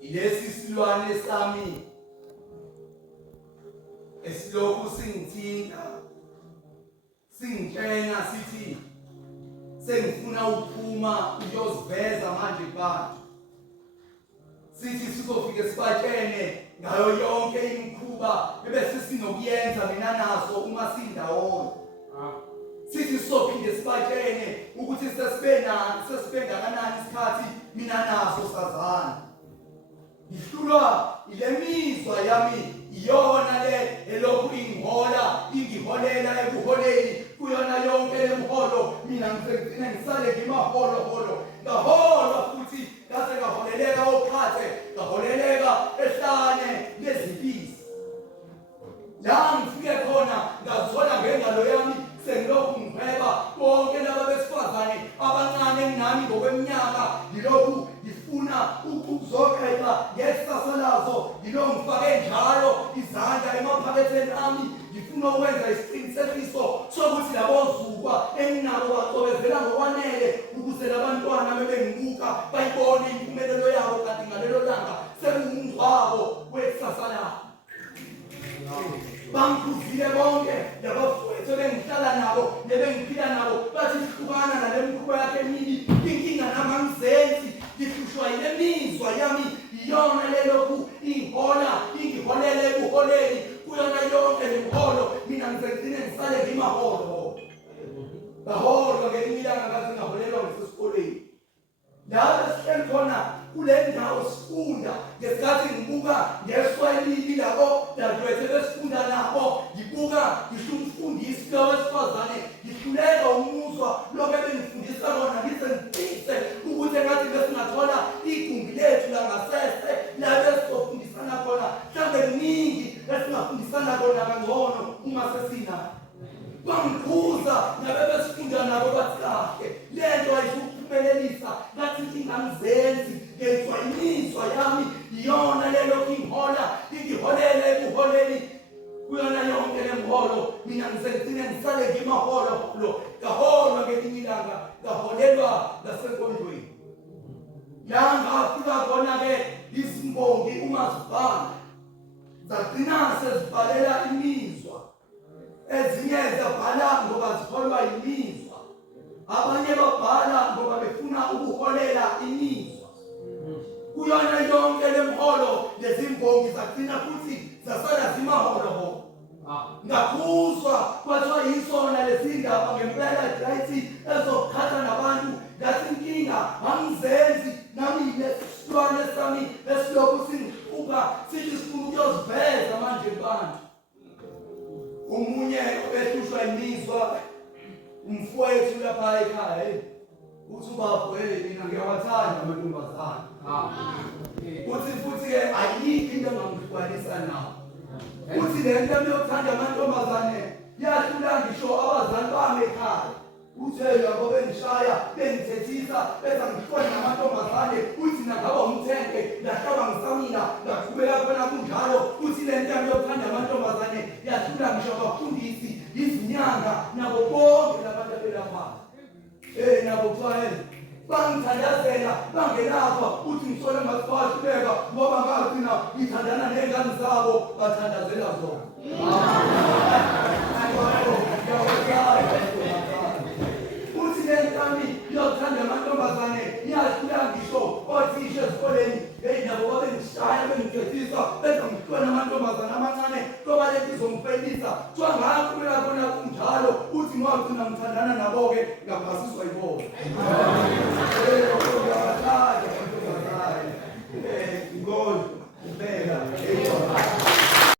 ilesi silwane sami esilokhu singithinta singitshena sithi sengifuna ukuphuma uyoziveza manje kubantu sithi sizofike sibatshene ngayo yonke imikhuba ebese sinokuyenza mina naso uma sindawonye sithi sophinde sibatshene ukuthi sesibe ngakanani isikhathi mina naso sazana ngihlulwa ile mizwa yami iyona le elokhu ingiholela ekuholeni kuyona yonke lemholo mina ngizegcina ngisale ngimaholo ngaholwa futhi ngase ngaholeleka oqhathe ngaholeleka ehlane lezimpisi la ngifike khona ngazithola ngengalo yami sengilokhu ngihweba bonke laba besifazane abancane enginami ngokweminyaka ngilokhu ngifuna ukuzoqeda ngesasa lazo ngilokhu ngifake njalo izandla emaphaketheni ami ngifuna ukwenza isiqinisekiso sokuthi labo zukwa enginabo bacobezela ngokwanele ukuze labantwana bebengibuka bayibone impumelelo yabo kanti ngalelo langa sekungumngcwabo wekusasa labo bangikuzile bonke labafowethu bengihlala nabo nebengiphila nabo bathi sihlukana nale mkhuba yakhe emibi inkinga namangizenzi ngihlushwa yile mizwa yami iyona lelokhu ingiholele ekuholeni kuyona yonke lemholo mina ngizegcine ngisale ngimaholo ngaholwa ngelinye ilanga ngaze ngaholelwa ngisesikoleni la esihleli khona kule ndawo sifunda ngesikhathi ngibuka ngeswahili labo dadwethu besifunda nabo ngibuka ngisho umfundisi wesifazane ngihluleka umuzwa lokho ebengifundisa lona ngize ngifise ukuthi engathi besingathola igumbi lethu langasese la besizofundisana khona mhlawumbe kuningi esingafundisana khona kangcono uma sesina bangikhuza nabe besifunda nabo bathi kahle lento ayizukuphumelelisa ngathi ingamzenzi ngezwa imizwa yami iyona lelokhu ingiholele ekuholeni kuyona yonke lemholo mina ngizegcine ngisale ngimaholo ngaholwa ngelinye ilanga ngaholelwa ngasenkondlweni la ngafika khona-ke izimbongi uma zibhala zagcina sezibhalela imizwa ezinye zabhala ngoba zikholwa imizwa abanye babhala ngoba befuna ukuholela imizwa kuyona yonke lemholo lezimbongi zagcina futhi zasala zimaholo ngakhuzwa kwathiwa yisona lesindaba ngempela drayithi ezokhatha nabantu ngathi inkinga angizenzi nami lesilwane sami esilokhu singihlupha sithi sifuna ukuyoziveza manje kubantu umunye obehlushwa imizwa umfowethu lapha ekhaya uthi ubaba mina ngiyawathanda amantombazane uthi futhi-ke ayikho into engangihlukanisa nawo uthi le nto yokuthanda amantombazane yahlula ngisho abazali bami ekhaya uthi yabo bengishaya bengithethisa beza ngihlukane namantombazane uthi nangaba umthenke ngahlaba ngisamina ngaqhubeka khona kunjalo uthi le nto yokuthanda amantombazane yahlula ngisho abafundisi izinyanga nabo bonke labantu abelapha nabo kuthiwa bangithandazela bangelapha uthi ngisole ngasibahluleka ngoba ngagcina ngithandana ney'ngane zabo bathandazela zona uthi le ntami yokuthanda amantombazane yahlula ngisho othisha esikoleni nabo babengishaya bengithethisa benza ngihlukana amantombazane amancane ngoba le nto izongiphelisa kuthiwa ngaqhubeka khona kunjalo uthi ngagcina ngithandana nabo-ke ngaphasiswa yibona